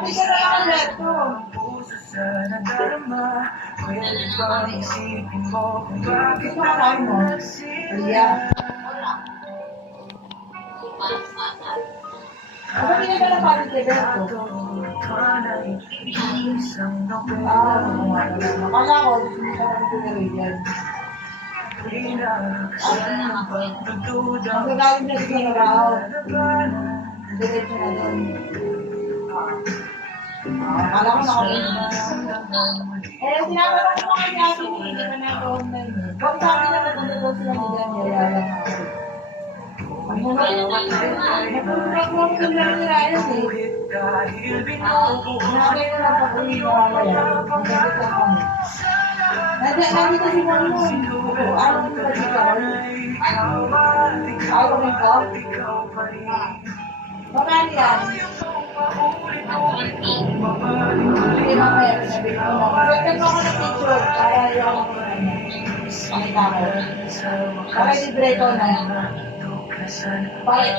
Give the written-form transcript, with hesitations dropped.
Kapit ka na lang ang leto. Ito ka kain mo? Maria. Ano pinag na parang kay Berto? Nakala ko, hindi ka parang pinag-real. Magagaling na rin yung raw. Diretso na doon. Akala ko nakawin na. Sinabaran ko kasi ate ni hindi ka na-online. Pag sabi na maganda daw sila ni Daniel, yaya nga ako. Nagpapagpapag ko na rin nila yun eh. Nakagay na lang pag uwi na mamaya. Maganda ka kami. Nandito si Monmon. Ayaw mo ba dito? Ayaw mo ito? Magkano yan? Hindi mamaya. Sabi ko mo. Pwede mo ako ng picture. Kaya ayaw ako na. Pakita ko. Kaya libre ko na. Bye.